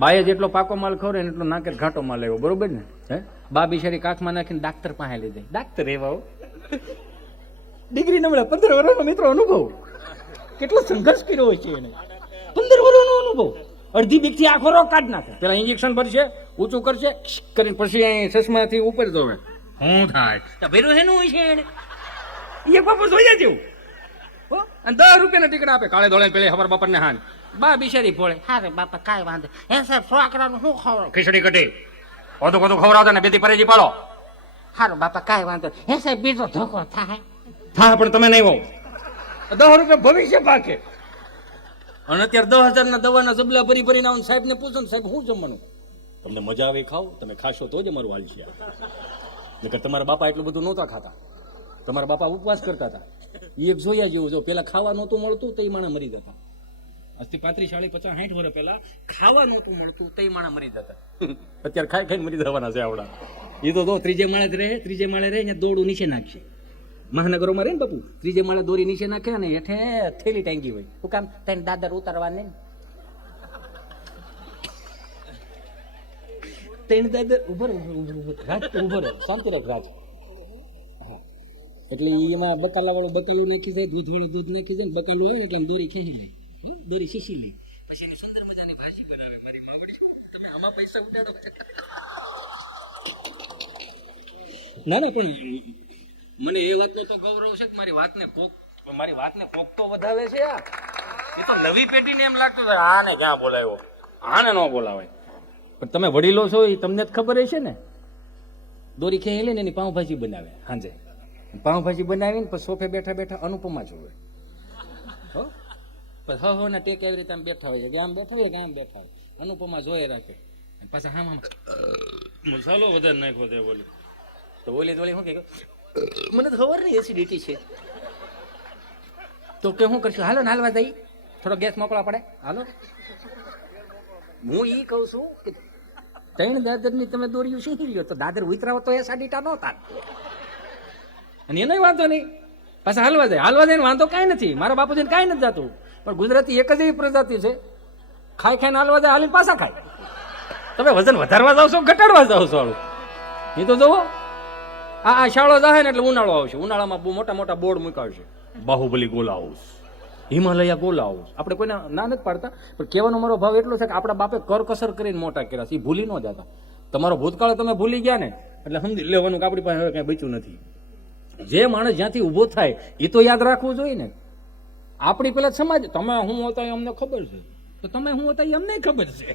બાએ જેટલો પાકો માલ ખવરે ને એટલો નાકે ઘાટો માલ આવ્યો, બરોબર ને? હે, બા બિચારી કાખમાં નાખીને ડાક્ટર પાસે લઈ જાય. ડાક્ટર એવા ડિગ્રી નમળે 15 વર્ષનો મિત્રો અનુભવ, કેટલો સંઘર્ષ કર્યો હોય છે એને. 15 વર્ષનો અનુભવ, અડધી બીકથી આખો રોગ કાઢ નાખે. પેલા ઇન્જેક્શન ભરશે, ઊંચું કરશે કરીને પછી અહીં ચશ્માથી ઉપર જોવે શું થાય. ભેરું હેનું હોય છે એને એક બાપુ જોઈએ જેવું. અને 10 રૂપિયાના ટિકિટ આપે કાળે ધોળે પેલે ખબર બપોરને હાન. બા બિચારી ભોળે, હા રે બાપા કાંઈ વાંધો. હે સાહેબ છોકરાનું શું ખવડાવ? ખીચડી કઢી કોધું કોધું ખવડાવતા ને બેથી પરેજી પાડો. હારું બાપા કાંઈ વાંધો. હે સાહેબ બીજો ધોકો થાય. હા પણ તમે નહીં હોવ. 10 રૂપિયા ભવિષ્ય પાકે. અને અત્યારે 10,000 ના દવાના જબલા ભરી ભરીને આવું સાહેબ ને પૂછો ને, સાહેબ શું જમવાનું? તમને મજા આવે ખાઓ, તમે ખાશો તો જ અમારું હાલ છે. નકર તમારા બાપા એટલું બધું નહોતા ખાતા. તમારા બાપા ઉપવાસ કરતા હતા. એક જોયા જેવું, જો પેલા ખાવા નહોતું મળતું તો માણા મરી જતા. આજથી 35, 40, 50, 60 વર્ષ પહેલા ખાવા નહોતું મળતું તો માણા મરી જતા. અત્યારે ખાઈ ખાઈને મરી જવાના છે આવડા. એ તો ત્રીજે માળે રહે ને દોડું નીચે નાખશે. મહાનગરોમાં રહે ને બાપુ, ત્રીજે માળે દોરી નીચે નાખે ને હેઠે થેલી ટાંગી હોય. શું કામ? તેને દાદર ઉતારવા ને તેને દાદર ઉભર રાજ ઉભર શાંતિ રાખ રાજ. એટલે એમાં બકાલા વાળું બકાલું નાખી જાય, દૂધ વાળું દૂધ નાખી જાય, બકાલું આવે એટલે દોરી ખેંચી લે, દોરી શીશી લે, પછી એને સુંદર મજાની ભાજી બનાવે. મારી માગડી શું તમે આમાં પૈસા ઉડાડો? ના ના, પણ મને એ વાતનો તો ગૌરવ છે કે મારી વાતને કોક તો વધાવે છે. એ તો નવી પેઢીને એમ લાગતું છે આને ક્યાં બોલાવ્યો, આને ન બોલાવાય. પણ તમે વડીલો છો એ તમને જ ખબર હશે ને. દોરી ખેંચી લે ને એની પાઉંભાજી બનાવે સાંજે. પાઉંભાજી બનાવીને પછી સોફે બેઠા બેઠા અનુપમા જોવે. હો ના ટેક એવી રીતે આમ બેઠા હોય કે આમ બેઠા હોય કે આમ બેઠા હોય, અનુપમા જોઈ રાખે. પાછા હા મસાલો વધારે નાખ્યો તે બોલી તો બોલી શું કે મને તો ખબર નહીં એસિડિટી છે. તો કે શું કરશું? હાલો ને હાલવા દઈ, થોડો ગેસ મોકલવા પડે. હાલો, હું ઈ કહું છું કે 3 દાદરની તમે દોર્યું શીખી લ્યો તો દાદર ઉતરાવો તો એ સાડીટા નહોતા. અને એનો વાંધો નહીં, પાછા હાલવા જાય ને વાંધો કાંઈ નથી. મારા બાપુજીને કાંઈ નથી જાતું. પણ ગુજરાતી એક જ એવી પ્રજાતિ છે, ખાઈ ખાઈને હાલવા જાય, હાલીને પાછા ખાય. તમે વજન વધારવા જાવ છો ઘટાડવા જાવ છો? હાલું એ તો જોવો. આ શાળો જાય ને એટલે ઉનાળો આવશે. ઉનાળામાં બહુ મોટા મોટા બોર્ડ મૂકાવશે, બાહુબલી ગોલા હાઉસ, હિમાલયા ગોલા હાઉસ. આપણે કોઈને ના નથી પાડતા, પણ કહેવાનો મારો ભાવ એટલો છે કે આપણા બાપે કરકસર કરીને મોટા કર્યા છે, એ ભૂલી ન જતા. તમારો ભૂતકાળ તમે ભૂલી ગયા ને એટલે સમજી લેવાનું કે આપણી પાસે હવે કઈ બચ્યું નથી. જે માણસ જ્યાંથી ઉભો થાય એ તો યાદ રાખવું જોઈએ ને. આપણી પેલા સમાજ, તમે હું હતા એ અમને ખબર છે, તો તમે હું હતા એ અમને ખબર છે.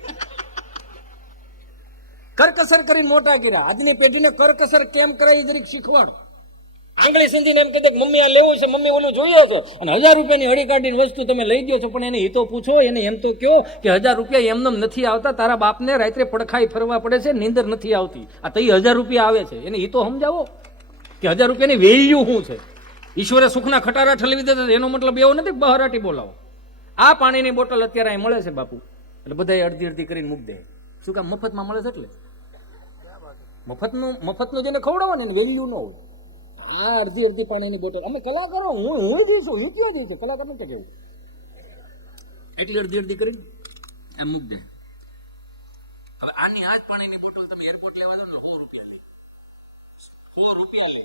કરકસર કરીને મોટા કર્યા. આજની પેઢીને કરકસર કેમ કરાય જરીક શીખવાડો. આંગળી સંધીને એમ કહે મમ્મી આ લેવું છે, મમ્મી ઓલું જોઈએ છે, અને 1000 રૂપિયાની હળી કાઢીને વસ્તુ તમે લઈ દો છો. પણ એને એ તો પૂછો, એને એમ તો કહો કે 1000 રૂપિયા એમને નથી આવતા, તારા બાપને રાત્રે પડખાઈ ફરવા પડે છે, નીંદર નથી આવતી, આ તઈ 1000 રૂપિયા આવે છે. એને એ તો સમજાવો કે 1000 રૂપિયાની વેલ્યુ શું છે. ઈશ્વરે સુખના ખટારા ઠલવી દીધા, એનો મતલબ એવો નથી બહારાટી બોલાવો. આ પાણીની બોટલ અત્યારે અહીં મળે છે બાપુ, એટલે બધા અડધી અડધી કરીને મૂક દે. શું કામ? મફતમાં મળે છે એટલે. મફતનું જેને ખવડાવો ને એને વેલ્યુ ન હોય. આ અડધી પાણીની બોટલ અમે કલાકારો, હું દઈશું, યુતિઓ દઈ છે, કલાકાર નથી કેવું. એટલી અડધી કરીને એમ મૂક દે. હવે આની આ જ પાણીની બોટલ તમે એરપોર્ટ લેવા દો ને 100 રૂપિયા લે. 100 રૂપિયા લે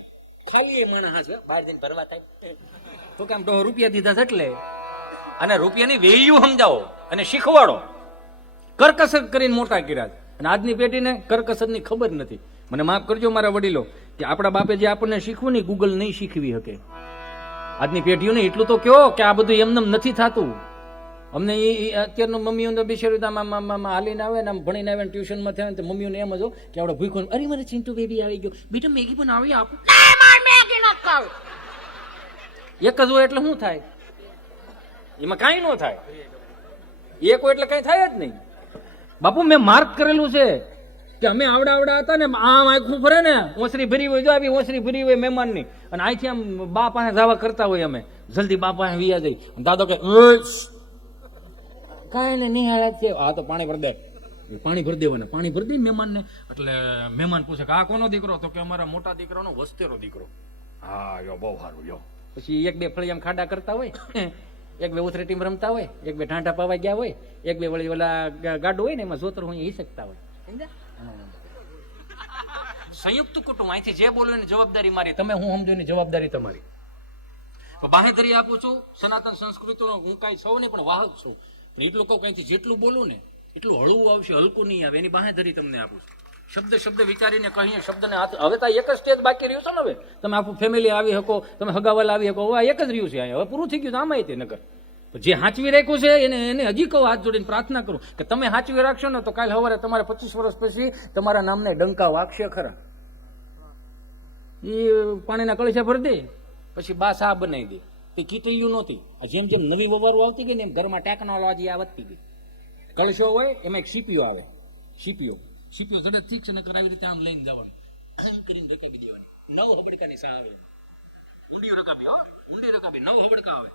ખાલી એ માણસ બહાર જઈને ભરવા થાય. તો કામ 100 રૂપિયા દીધા છે એટલે. અને રૂપિયાની વેલ્યુ સમજાવો અને શીખવાડો. કરકસર કરીને મોટા કર્યા છે. અને આજની પેઢીને કરકસરની ખબર નથી. મને માફ કરજો મારા વડીલો કે આપણા બાપે જે આપણને શીખવું ને ગૂગલ નહીં શીખવી શકે. આજની પેઢીઓને એટલું તો કહો કે આ બધું એમને નથી થતું. અમને અત્યારનું મમ્મીઓ બિચારું હાલીને આવે ને આમ ભણીને આવે ને ટ્યુશનમાં થાય ને તો મમ્મીઓને એમ જ કે આપણે ભૂખો, અરે મારે ચિંટુ બેબી આવી ગયો, બેટા મેગી બનાવી આપો. એક જ હોય એટલે શું થાય? એમાં કાંઈ ન થાય. એક હોય એટલે કાંઈ થાય જ નહીં. બાપુ મેં માર્ક કરેલું છે કે અમે આવડા હતા ને આમ આખું ફરે ને ઓસરી ભરી હોય, જો આવી ઓસરી ભરી હોય મહેમાનની, અને અહીંથી આમ બા પાસે જવા કરતા હોય અમે જલ્દી બા પાસે વિયા જઈ. દાદો કે કાંઈ ને નિહાળે છે, આ તો પાણી ભરી દે, પાણી ભરી દેવાના, પાણી ભરી દે મહેમાનને. એટલે મહેમાન પૂછે કે આ કોનો દીકરો? તો કે અમારા મોટા દીકરાનો વસ્તેરો દીકરો. હા યો બહુ સારું યો. પછી 1-2 ફળિયામ ખાડા કરતા હોય એક બે ઉથરી ટીમ રમતા હોય, એક બે ઠાંઠા પાવા ગયા હોય, એક બે વળી ઓલા ગાડું હોય ને એમાં જોતર હોય શકતા હોય. સંયુક્ત કુટુંબ, અહીંથી જે બોલ્યું એની જવાબદારી મારી, તમે હું સમજો એની જવાબદારી તમારી. બાહેધરી આપું છું સનાતન સંસ્કૃતિનો, હું કાંઈ છું નહીં પણ વાહક છું, પણ એટલું કહું કંઈથી જેટલું બોલું ને એટલું હળવું આવશે, હલકું નહીં આવે, એની બાહેધરી તમને આપું છું. શબ્દ શબ્દ વિચારીને કહીએ, શબ્દને હાથ. હવે તો એક જ સ્ટેજ બાકી રહ્યું છે ને, હવે તમે આખું ફેમિલી આવી શકો, તમે હગાવાલા આવી શકો, હવે એક જ રહ્યું છે અહીંયા, હવે પૂરું થઈ ગયું. આમાં તે નગર જે હાંચવી રાખ્યું છે એને હજી કહું, હાથ જોડીને પ્રાર્થના કરું કે તમે હાંચવી રાખશો ને તો કાલ સવારે તમારે 25 વર્ષ પછી તમારા નામને ડંકા વાગશે ખરા. એ પાણીના કળશા ભરી દે, પછી બા સા બનાવી દે. તે કીટલીયું નહોતી, જેમ જેમ નવી વવારો આવતી ગઈ ને એમ ઘરમાં ટેકનોલોજી આ વધતી ગઈ. કળશો હોય એમાં એક સીપીઓ આવે, સીપીઓ જડે ઠીક છે, નકર આવી રીતે આમ લઈને જવાનું, આમ કરીને રકાબી દેવાની. 9 હબડકાની સા આવે, ઊંડી રકાબી, ઊંડી રકાબી 9 હબડકા આવે.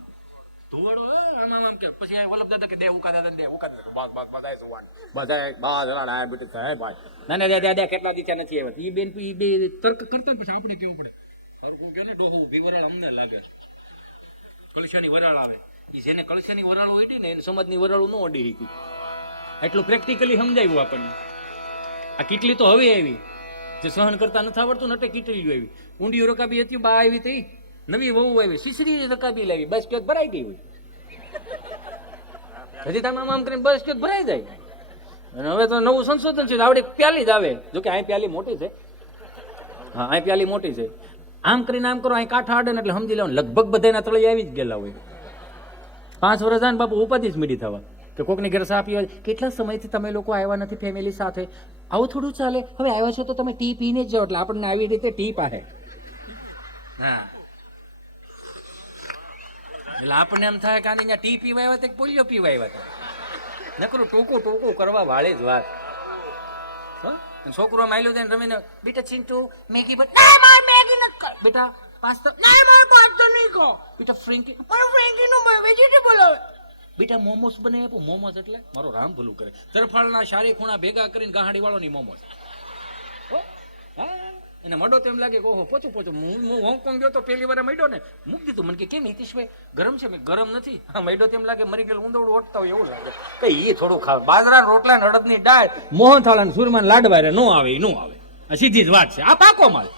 ધુવાડો આમ આમ કે પછી વલ્લભ દાદા કે દે ઉકા દાદા દે ઉકા દાદા બાસ બાસ બધાય સુવાન બધાય બાસ હલા બેટે સાહેબ ભાઈ ના ના દાદા કેટલા દીચા નથી આવ્યા. ઈ બેન ઈ બે તર્ક કરતા પછી આપણે કેવું પડે, હરખું કે ને ડોહો ઊભી વરાળ અમને લાગે કળશાની વરાળ આવે. ઈ જેને કળશાની વરાળ ઓડી ને એને સમાજની વરાળ ન ઓડી હતી. એટલું પ્રેક્ટિકલી સમજાવ્યું આપણને. આ કીટલી તો હવે આવી, જે સહન કરતા નથી આવડતું નટે કીટલી આવી. ઊંડી રકાબી હતી, બા આવી હતી, નવી વહુ આવી, શીશરી રકાબી લાવી, બસ કે ભરાઈ ગઈ હોય. હજી તમે આમ કરીને બસ કે ભરાઈ જાય. અને હવે તો નવું સંશોધન છે, આવડે પ્યાલી જ આવે. જોકે અહીં પ્યાલી મોટી છે, હા અહીં પ્યાલી મોટી છે. આમ કરીને આમ કરો, અહીં કાંઠા આડે ને એટલે સમજી લેવાનું લગભગ બધાના તળે આવી જ ગયેલા હોય. 5 વર્ષ જાય ને બાપુ ઉપાધિ જ મીડી થવા કે કોકની ઘરે સા પીવા. કેટલા સમયથી તમે લોકો આવ્યા નથી ફેમિલી સાથે, આવું થોડું ચાલે. હવે આવ્યા છો તો તમે ટી પીને જ જાઓ, એટલે આપણને આવી રીતે ટી પાહે. હા, એટલે આપણને એમ થાય કે આની ટી પીવા આવ્યા હતા, પોલિયો પીવા આવ્યા હતા. નકરું ટોકું ટોકું કરવા વાળે જ વાત. છોકરો માયલું જાય રમીને, બેટા ચિંટુ મેગી મેગી નથી કર, બેટા પાસ્તા ના મારે પાસ્તા નહીં કહો, બેટા ફ્રેન્કી ફ્રેન્કી નો વેજીટેબલ આવે, બેટા મોમોસ બને આપો. મોમોસ એટલે મારો રામ ભલું કરે, તરફાળના શારી ખૂણા ભેગા કરીને ગાહાડી વાળો ની મોમોસ. એને મડો તેમ લાગે કે ઓહો પોચું પોચું. હું હોંગકોંગ ગયો તો પહેલી વાર મડ્યો ને મૂકી દીધું. મને કે કેમ હિતેશભાઈ ગરમ છે? મેં ગરમ નથી. હા મડો તેમ લાગે મરી ગયેલું ઊંધવડું ઓટતા હોય એવું લાગે. કઈ એ થોડું ખાવ, બાજરા રોટલા અડદની દાળ મોહનથાળ અને સુરમાન લાડવા રે નો આવે, નો આવે. આ સીધી જ વાત છે, આ પાકો માલ.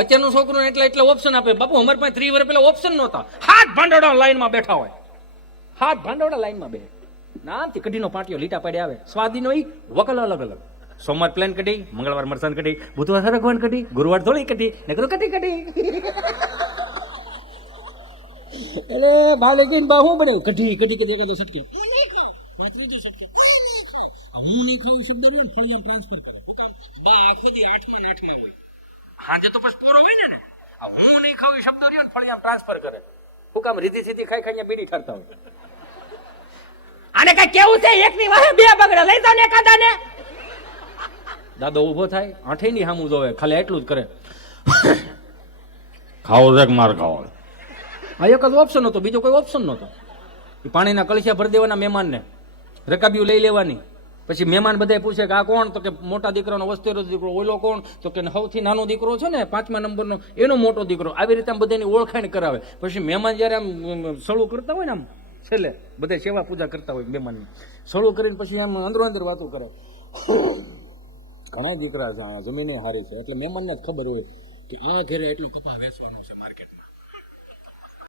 અત્યારનું છોકરું એટલે ઓપ્શન આપે. બાપુ અમારી પાસે 3 વર્ષ પહેલા ઓપ્શન નહોતા. હાથ ભાંડોડા લાઈનમાં બેઠા હોય, હાથ ભાંડોડા લાઈનમાં બેઠે, નામથી કઢીનો પાટિયો લીટા પાડે આવે. સ્વાદીનો ઈ વકલ અલગ અલગ. સોમવાર પ્લેન કઢી, મંગળવાર મરસાન કઢી, બુધવાર સરગવાન કઢી, ગુરુવાર થોડી કઢી, નકરું કઢી. એટલે બાલે કહીને બા હું બનાવ્યું કઢી એકાદો સટકે. હું નહીં ખાવું શબ્દ ને ફળિયા ટ્રાન્સફર કરો. બા આખો દી 8માં હોય. હાજે તો પછી પોરો હોય ને, હું નહીં ખાવું શબ્દ રહ્યો ને ફળિયા ટ્રાન્સફર કરે. હું કામ રીધી સીધી ખાઈ ખાઈ બીડી ઠરતા હોય. આને કઈ કેવું છે? એકની વાહે 2 બગડા લઈ જાવ ને એકાદા ને. દાદો ઉભો થાય, આઠે ની સામું જોવે, ખાલી એટલું જ કરે, ખાવો છે માર ખાવો. આ એક જ ઓપ્શન હતો, બીજો કોઈ ઓપ્શન નહોતો. પાણીના કળશિયા ભરી દેવાના મહેમાનને, રકાબીઓ લઈ લેવાની. પછી મહેમાન બધા પૂછે કે આ કોણ? તો કે મોટા દીકરાનો વસ્તેરો દીકરો. ઓલો કોણ? તો કે સૌથી નાનો દીકરો છે ને 5મા નંબરનો, એનો મોટો દીકરો. આવી રીતે આમ બધાની ઓળખાણ કરાવે. પછી મહેમાન જયારે આમ સળું કરતા હોય ને, આમ છેલ્લે બધા સેવા પૂજા કરતા હોય મહેમાનની, સળું કરીને પછી આમ અંદરો અંદર વાતો કરે. ઘણા દીકરા છે, જમીને હારી છે, એટલે મહેમાનને જ ખબર હોય કે આ ઘરે એટલું કપા વેચવાનો છે માર્કેટ.